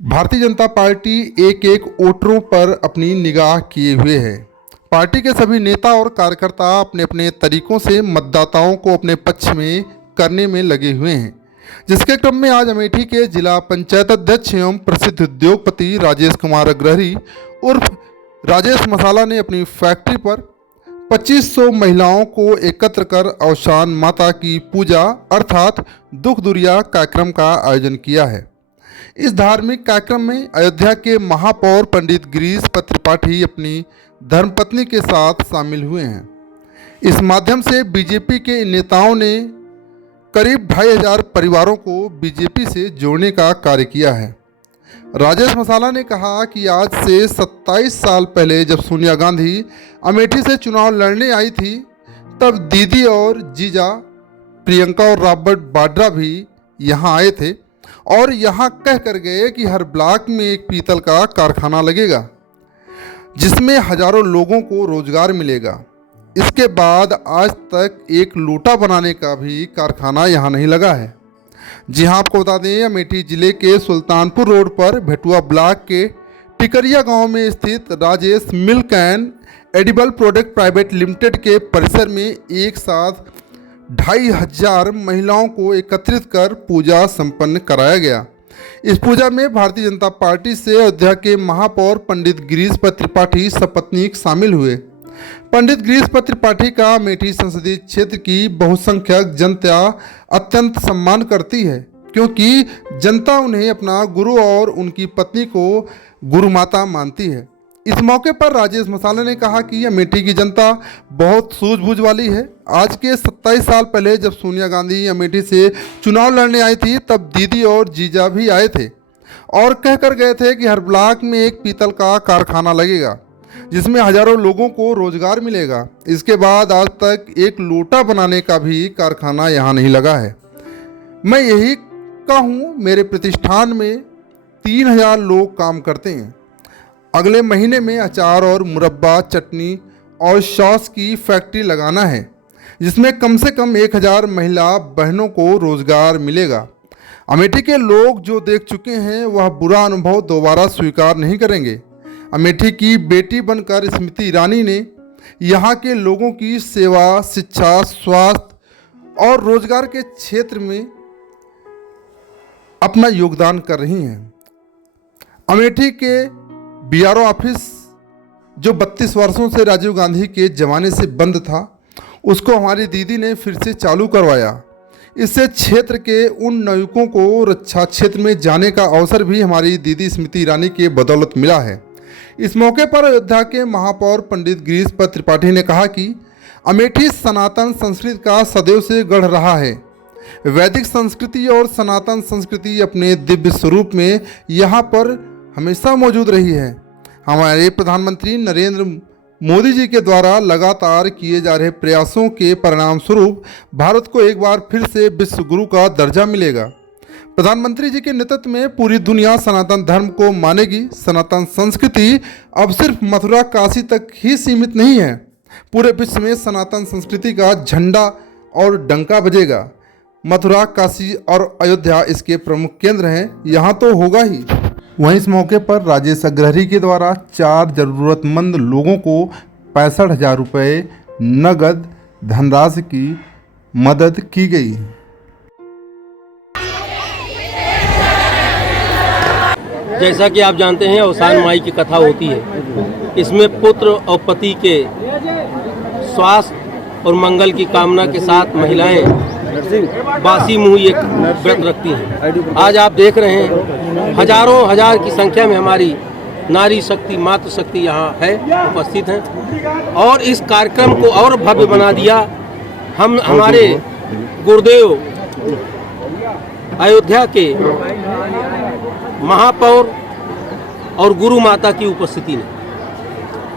Bharatiya Janata party एक एक वोटरों पर अपनी निगाह किए हुए है। पार्टी के सभी नेता और कार्यकर्ता अपने अपने तरीकों से मतदाताओं को अपने पक्ष में करने में लगे हुए हैं, जिसके क्रम में आज अमेठी के जिला पंचायत अध्यक्ष एवं प्रसिद्ध उद्योगपति राजेश कुमार अग्रहरी उर्फ राजेश मसाला ने अपनी फैक्ट्री पर 2500 महिलाओं को एकत्र कर अवसान माता की पूजा अर्थात दुख दुरिया कार्यक्रम का आयोजन किया है। इस धार्मिक कार्यक्रम में अयोध्या के महापौर पंडित गिरीश त्रिपाठी अपनी धर्मपत्नी के साथ शामिल हुए हैं। इस माध्यम से बीजेपी के नेताओं ने करीब 2500 परिवारों को बीजेपी से जोड़ने का कार्य किया है। राजेश मसाला ने कहा कि आज से 27 साल पहले जब सोनिया गांधी अमेठी से चुनाव लड़ने आई थी, तब दीदी और जीजा प्रियंका और रॉबर्ट वाड्रा भी यहाँ आए थे और यहाँ कह कर गए कि हर ब्लॉक में एक पीतल का कारखाना लगेगा, जिसमें हजारों लोगों को रोजगार मिलेगा। इसके बाद आज तक एक लोटा बनाने का भी कारखाना यहाँ नहीं लगा है। जी हाँ, आपको बता दें, अमेठी जिले के सुल्तानपुर रोड पर भेटुआ ब्लॉक के टिकरिया गांव में स्थित Rajesh milk and edible product private limited के परिसर में एक साथ 2500 महिलाओं को एकत्रित कर पूजा संपन्न कराया गया। इस पूजा में भारतीय जनता पार्टी से अयोध्या के महापौर पंडित गिरीश त्रिपाठी सपत्नीक शामिल हुए। पंडित गिरीश त्रिपाठी का अमेठी संसदीय क्षेत्र की बहुसंख्यक जनता अत्यंत सम्मान करती है, क्योंकि जनता उन्हें अपना गुरु और उनकी पत्नी को गुरु माता मानती है। इस मौके पर राजेश मसाला ने कहा कि अमेठी की जनता बहुत सूझबूझ वाली है। आज के 27 साल पहले जब सोनिया गांधी अमेठी से चुनाव लड़ने आई थी, तब दीदी और जीजा भी आए थे और कह कर गए थे कि हर ब्लॉक में एक पीतल का कारखाना लगेगा, जिसमें हजारों लोगों को रोजगार मिलेगा। इसके बाद आज तक एक लोटा बनाने का भी कारखाना यहाँ नहीं लगा है। मैं यही कहूँ, मेरे प्रतिष्ठान में 3000 लोग काम करते हैं। अगले महीने में अचार और मुरब्बा, चटनी और सॉस की फैक्ट्री लगाना है, जिसमें कम से कम 1000 महिला बहनों को रोजगार मिलेगा। अमेठी के लोग जो देख चुके हैं, वह बुरा अनुभव दोबारा स्वीकार नहीं करेंगे। अमेठी की बेटी बनकर स्मृति ईरानी ने यहाँ के लोगों की सेवा, शिक्षा, स्वास्थ्य और रोजगार के क्षेत्र में अपना योगदान कर रही हैं। अमेठी के बीआरओ ऑफिस जो 32 वर्षों से राजीव गांधी के ज़माने से बंद था, उसको हमारी दीदी ने फिर से चालू करवाया। इससे क्षेत्र के उन नागरिकों को रक्षा क्षेत्र में जाने का अवसर भी हमारी दीदी स्मृति ईरानी के बदौलत मिला है। इस मौके पर अयोध्या के महापौर पंडित गिरीश त्रिपाठी ने कहा कि अमेठी सनातन संस्कृति का सदैव से गढ़ रहा है। वैदिक संस्कृति और सनातन संस्कृति अपने दिव्य स्वरूप में यहाँ पर हमेशा मौजूद रही है। हमारे प्रधानमंत्री नरेंद्र मोदी जी के द्वारा लगातार किए जा रहे प्रयासों के परिणाम स्वरूप भारत को एक बार फिर से विश्व गुरु का दर्जा मिलेगा। प्रधानमंत्री जी के नेतृत्व में पूरी दुनिया सनातन धर्म को मानेगी। सनातन संस्कृति अब सिर्फ मथुरा काशी तक ही सीमित नहीं है, पूरे विश्व में सनातन संस्कृति का झंडा और डंका बजेगा। मथुरा, काशी और अयोध्या इसके प्रमुख केंद्र हैं, यहाँ तो होगा ही। वहीं इस मौके पर राजेश अग्रहरी के द्वारा 4 जरूरतमंद लोगों को 65,000 रुपये नगद धनराशि की मदद की गई। जैसा कि आप जानते हैं, अवसान माई की कथा होती है। इसमें पुत्र और पति के स्वास्थ्य और मंगल की कामना के साथ महिलाएं बासी मुंह एक व्रत रखती हैं। आज आप देख रहे हैं, हजारों हजार की संख्या में हमारी नारी शक्ति, मातृशक्ति यहाँ है, उपस्थित हैं और इस कार्यक्रम को और भव्य बना दिया। हम हमारे गुरुदेव अयोध्या के महापौर और गुरु माता की उपस्थिति में,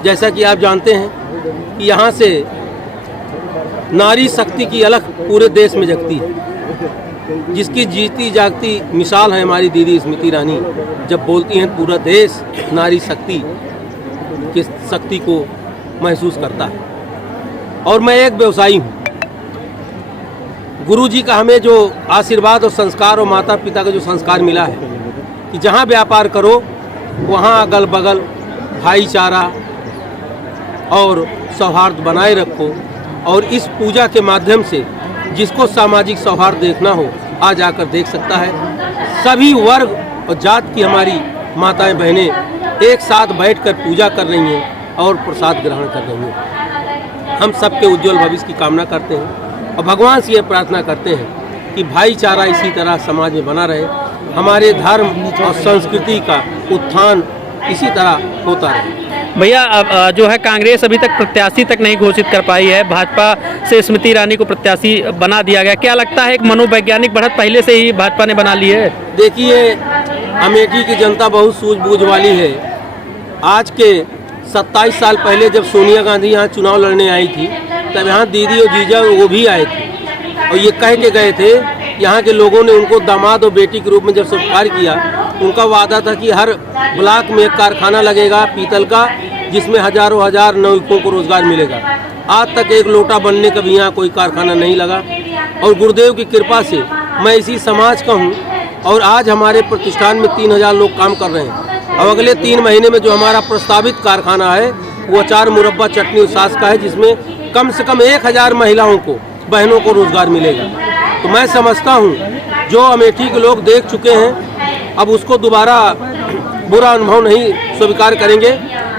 जैसा कि आप जानते हैं कि यहाँ से नारी शक्ति की अलख पूरे देश में जगती है, जिसकी जीती जागती मिसाल है हमारी दीदी स्मृति ईरानी। जब बोलती हैं, पूरा देश नारी शक्ति की शक्ति को महसूस करता है। और मैं एक व्यवसायी हूँ। गुरु जी का हमें जो आशीर्वाद और संस्कार और माता पिता का जो संस्कार मिला है, कि जहाँ व्यापार करो वहाँ अगल बगल भाईचारा और सौहार्द बनाए रखो, और इस पूजा के माध्यम से जिसको सामाजिक सौहार्द देखना हो आ जाकर देख सकता है। सभी वर्ग और जात की हमारी माताएं बहनें एक साथ बैठकर पूजा कर रही हैं और प्रसाद ग्रहण कर रही हैं। हम सबके उज्जवल भविष्य की कामना करते हैं और भगवान से ये प्रार्थना करते हैं कि भाईचारा इसी तरह समाज में बना रहे, हमारे धर्म और संस्कृति का उत्थान इसी तरह होता रहे। भैया अब जो है कांग्रेस अभी तक प्रत्याशी तक नहीं घोषित कर पाई है, भाजपा से स्मृति ईरानी को प्रत्याशी बना दिया गया। क्या लगता है एक मनोवैज्ञानिक बढ़त पहले से ही भाजपा ने बना ली है? देखिए, अमेठी की जनता बहुत सूझबूझ वाली है। आज के 27 साल पहले जब सोनिया गांधी यहाँ चुनाव लड़ने आई थी, तब यहाँ दीदी और जीजा वो भी आए थे और ये कह के गए थे, यहाँ के लोगों ने उनको दामाद और बेटी के रूप में जब स्वीकार किया, उनका वादा था कि हर ब्लॉक में एक कारखाना लगेगा पीतल का, जिसमें हजारों हजार नौयुवकों को रोजगार मिलेगा। आज तक एक लोटा बनने का भी यहाँ कोई कारखाना नहीं लगा, और गुरुदेव की कृपा से मैं इसी समाज का हूँ और आज हमारे प्रतिष्ठान में 3000 लोग काम कर रहे हैं। और अगले 3 महीने में जो हमारा प्रस्तावित कारखाना है वो अचार मुरब्बा चटनी और सास का है, जिसमें कम से कम 1000 महिलाओं को, बहनों को रोजगार मिलेगा। तो मैं समझता हूँ जो अमेठी के लोग देख चुके हैं अब उसको दोबारा बुरा अनुभव नहीं स्वीकार करेंगे।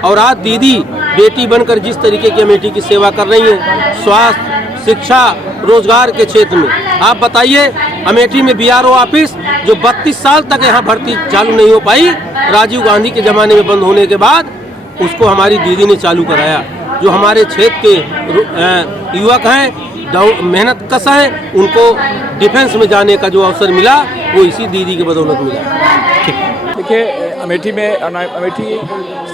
और आज दीदी बेटी बनकर जिस तरीके की अमेठी की सेवा कर रही हैं, स्वास्थ्य, शिक्षा, रोजगार के क्षेत्र में, आप बताइए अमेठी में बीआरओ ऑफिस जो 32 साल तक यहाँ भर्ती चालू नहीं हो पाई, राजीव गांधी के ज़माने में बंद होने के बाद उसको हमारी दीदी ने चालू कराया। जो हमारे क्षेत्र के युवक हैं, मेहनत कश हैं, उनको डिफेंस में जाने का जो अवसर मिला वो इसी दीदी की बदौलत मिला। देखिए, अमेठी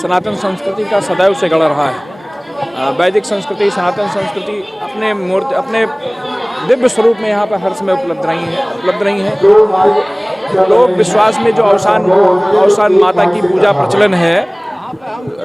सनातन संस्कृति का सदैव से गढ़ रहा है। वैदिक संस्कृति, सनातन संस्कृति अपने दिव्य स्वरूप में यहाँ पर हर समय उपलब्ध रही हैं। लोक विश्वास में जो अवसान माता की पूजा प्रचलन है,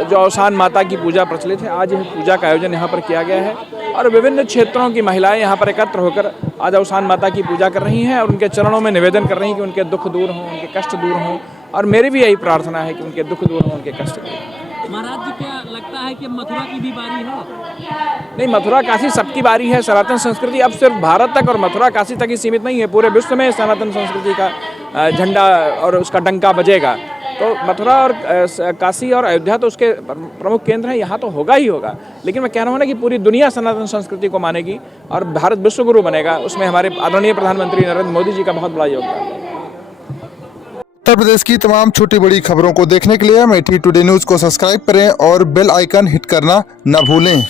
जो अवसान माता की पूजा प्रचलित है, आज यह पूजा का आयोजन यहाँ पर किया गया है और विभिन्न क्षेत्रों की महिलाएं यहाँ पर एकत्र होकर आज अवसान माता की पूजा कर रही हैं और उनके चरणों में निवेदन कर रही हैं कि उनके दुख दूर हों, उनके कष्ट दूर हों। और मेरी भी यही प्रार्थना है कि उनके दुख दूर हों, उनके कष्ट दूर हों। महाराज जी, क्या लगता है कि मथुरा की भी बारी है? नहीं, मथुरा काशी सबकी बारी है। सनातन संस्कृति अब सिर्फ भारत तक और मथुरा काशी तक ही सीमित नहीं है, पूरे विश्व में सनातन संस्कृति का झंडा और उसका डंका बजेगा। तो मथुरा और काशी और अयोध्या तो उसके प्रमुख केंद्र हैं, यहाँ तो होगा ही होगा। लेकिन मैं कह रहा हूँ ना कि पूरी दुनिया सनातन संस्कृति को मानेगी और भारत विश्वगुरु बनेगा। उसमें हमारे आदरणीय प्रधानमंत्री नरेंद्र मोदी जी का बहुत बड़ा योगदान है। उत्तर प्रदेश की तमाम छोटी बड़ी खबरों को देखने के लिए अमेठी टुडे न्यूज़ को सब्सक्राइब करें और बेल आइकन हिट करना न भूलें।